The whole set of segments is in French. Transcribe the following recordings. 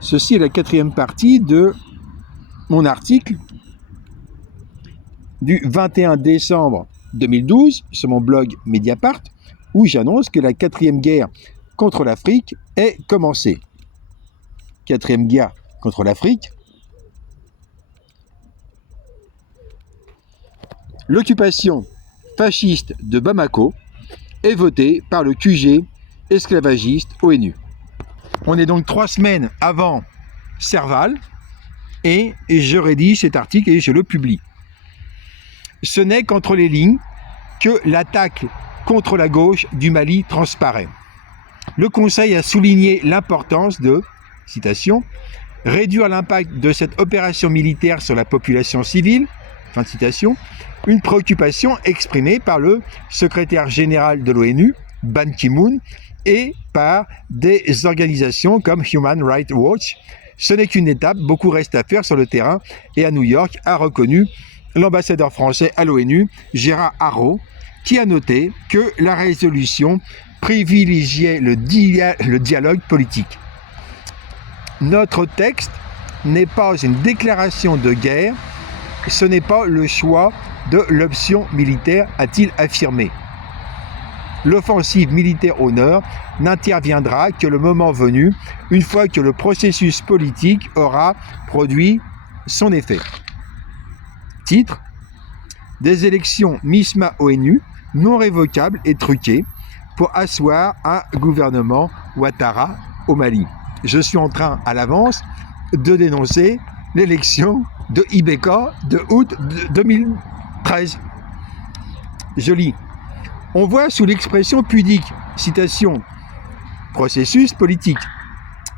Ceci est la quatrième partie de mon article du 21 décembre 2012 sur mon blog Mediapart, où j'annonce que la quatrième guerre contre l'Afrique est commencée. Quatrième guerre contre l'Afrique. L'occupation fasciste de Bamako est votée par le QG esclavagiste ONU. On est donc 3 semaines avant Serval et je rédige cet article et je le publie. Ce n'est qu'entre les lignes que l'attaque contre la gauche du Mali transparaît. Le Conseil a souligné l'importance de, citation, réduire l'impact de cette opération militaire sur la population civile, fin de citation, une préoccupation exprimée par le secrétaire général de l'ONU, Ban Ki-moon, et par des organisations comme Human Rights Watch. Ce n'est qu'une étape, beaucoup reste à faire sur le terrain, et à New York a reconnu l'ambassadeur français à l'ONU, Gérard Araud, qui a noté que la résolution privilégiait le dialogue politique. Notre texte n'est pas une déclaration de guerre, ce n'est pas le choix de l'option militaire, a-t-il affirmé. L'offensive militaire au nord n'interviendra que le moment venu, une fois que le processus politique aura produit son effet. Titre : des élections MISMA-ONU non révocables et truquées pour asseoir un gouvernement Ouattara au Mali. Je suis en train, à l'avance, de dénoncer l'élection de Ibeka de août 2013. Je lis. On voit sous l'expression pudique, citation, processus politique,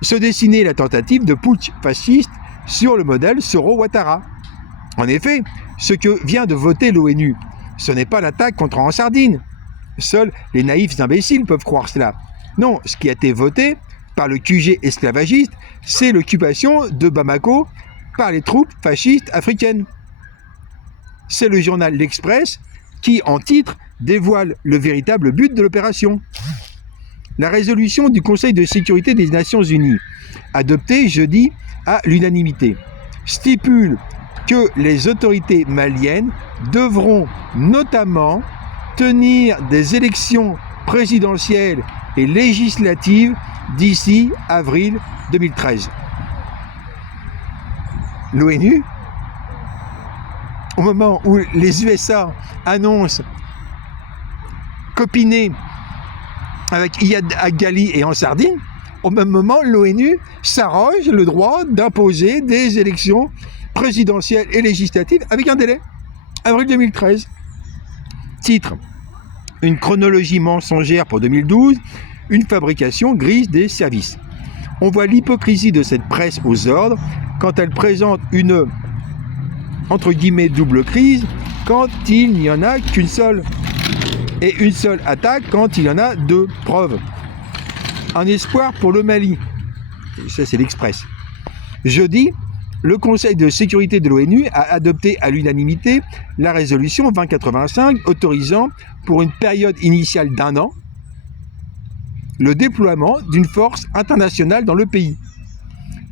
se dessiner la tentative de putsch fasciste sur le modèle Soro-Ouattara. En effet, ce que vient de voter l'ONU, ce n'est pas l'attaque contre en Sardine. Seuls les naïfs imbéciles peuvent croire cela. Non, ce qui a été voté par le QG esclavagiste, c'est l'occupation de Bamako par les troupes fascistes africaines. C'est le journal L'Express qui, en titre, dévoile le véritable but de l'opération. La résolution du Conseil de sécurité des Nations Unies, adoptée jeudi à l'unanimité, stipule que les autorités maliennes devront notamment tenir des élections présidentielles et législatives d'ici avril 2013. L'ONU, au moment où les USA annoncent copiner avec Iyad Aghali et en Sardine, au même moment, l'ONU s'arroge le droit d'imposer des élections présidentielles et législatives avec un délai, avril 2013. Titre : une chronologie mensongère pour 2012, une fabrication grise des services. On voit l'hypocrisie de cette presse aux ordres quand elle présente une, entre guillemets, double crise, quand il n'y en a qu'une seule. Et une seule attaque quand il y en a 2. Preuve. Un espoir pour le Mali. Ça, c'est l'Express. Jeudi, le Conseil de sécurité de l'ONU a adopté à l'unanimité la résolution 2085 autorisant, pour une période initiale d'1 an, le déploiement d'une force internationale dans le pays.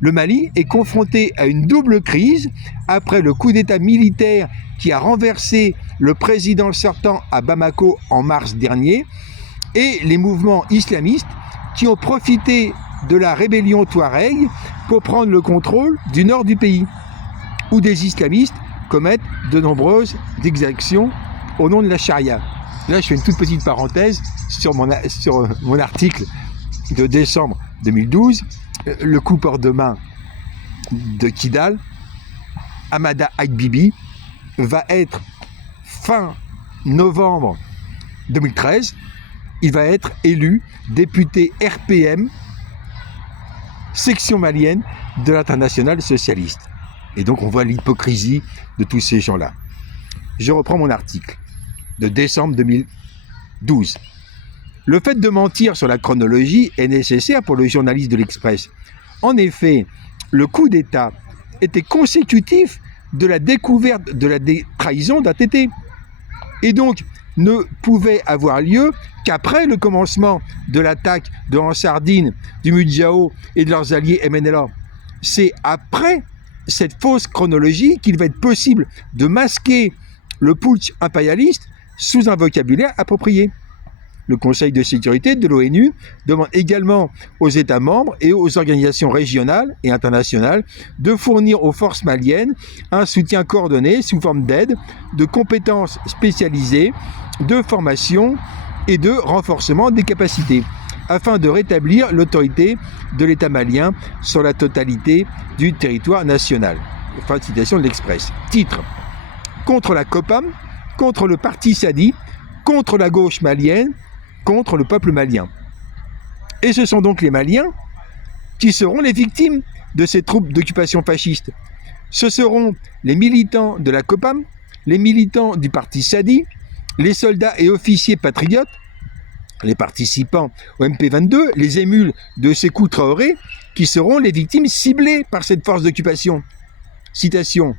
Le Mali est confronté à une double crise après le coup d'État militaire qui a renversé le président sortant à Bamako en mars dernier et les mouvements islamistes qui ont profité de la rébellion Touareg pour prendre le contrôle du nord du pays, où des islamistes commettent de nombreuses exactions au nom de la charia. Là, je fais une toute petite parenthèse sur mon article de décembre 2012, le coup port de main de Kidal, Hamada Ag-Bibi, va être fin novembre 2013, il va être élu député RPM, section malienne de l'Internationale socialiste. Et donc on voit l'hypocrisie de tous ces gens-là. Je reprends mon article de décembre 2012. Le fait de mentir sur la chronologie est nécessaire pour le journaliste de l'Express. En effet, le coup d'État était consécutif de la découverte de la trahison d'ATT. Et donc, ne pouvait avoir lieu qu'après le commencement de l'attaque de en Sardine, du Mudjao et de leurs alliés MNLA. c'est après cette fausse chronologie qu'il va être possible de masquer le putsch impérialiste sous un vocabulaire approprié. Le Conseil de sécurité de l'ONU demande également aux États membres et aux organisations régionales et internationales de fournir aux forces maliennes un soutien coordonné sous forme d'aide, de compétences spécialisées, de formation et de renforcement des capacités, afin de rétablir l'autorité de l'État malien sur la totalité du territoire national. Fin de citation de l'Express. Titre: contre la COPAM, contre le parti Sadi, contre la gauche malienne, contre le peuple malien. Et ce sont donc les Maliens qui seront les victimes de ces troupes d'occupation fasciste. Ce seront les militants de la COPAM, les militants du parti Sadi, les soldats et officiers patriotes, les participants au MP22, les émules de Sékou Traoré, qui seront les victimes ciblées par cette force d'occupation. Citation: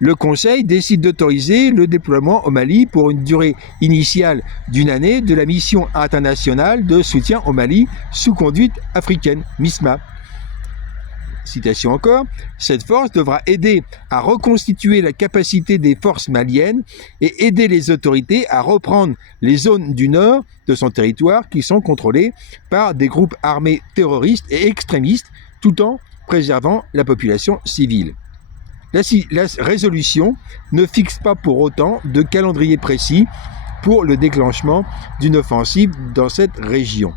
le Conseil décide d'autoriser le déploiement au Mali pour une durée initiale d'1 année de la mission internationale de soutien au Mali sous conduite africaine, MISMA. Citation encore: cette force devra aider à reconstituer la capacité des forces maliennes et aider les autorités à reprendre les zones du nord de son territoire qui sont contrôlées par des groupes armés terroristes et extrémistes tout en préservant la population civile. La résolution ne fixe pas pour autant de calendrier précis pour le déclenchement d'une offensive dans cette région.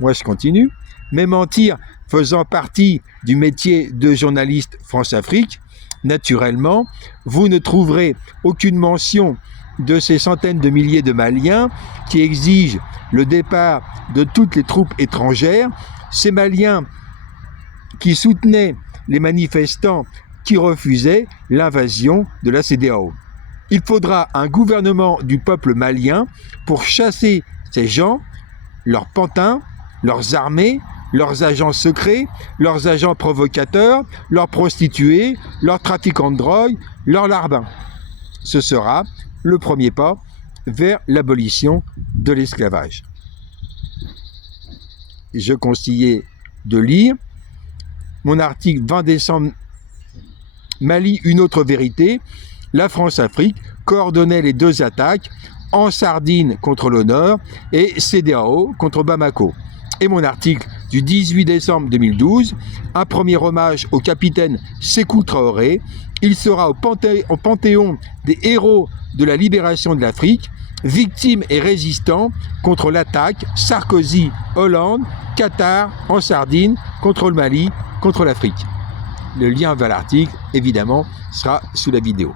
Moi, je continue. Mais mentir faisant partie du métier de journaliste France-Afrique, naturellement, vous ne trouverez aucune mention de ces centaines de milliers de Maliens qui exigent le départ de toutes les troupes étrangères, ces Maliens qui soutenaient les manifestants qui refusaient l'invasion de la CEDEAO. Il faudra un gouvernement du peuple malien pour chasser ces gens, leurs pantins, leurs armées, leurs agents secrets, leurs agents provocateurs, leurs prostituées, leurs trafiquants de drogue, leurs larbins. Ce sera le premier pas vers l'abolition de l'esclavage. Je conseillais de lire mon article 20 décembre Mali, une autre vérité. La France-Afrique coordonnait les deux attaques en Sardine contre le Nord et CEDEAO contre Bamako. Et mon article du 18 décembre 2012, un premier hommage au capitaine Sékou Traoré. Il sera au panthéon des héros de la libération de l'Afrique, victime et résistant contre l'attaque Sarkozy, Hollande, Qatar en Sardine, contre le Mali, contre l'Afrique. Le lien vers l'article, évidemment, sera sous la vidéo.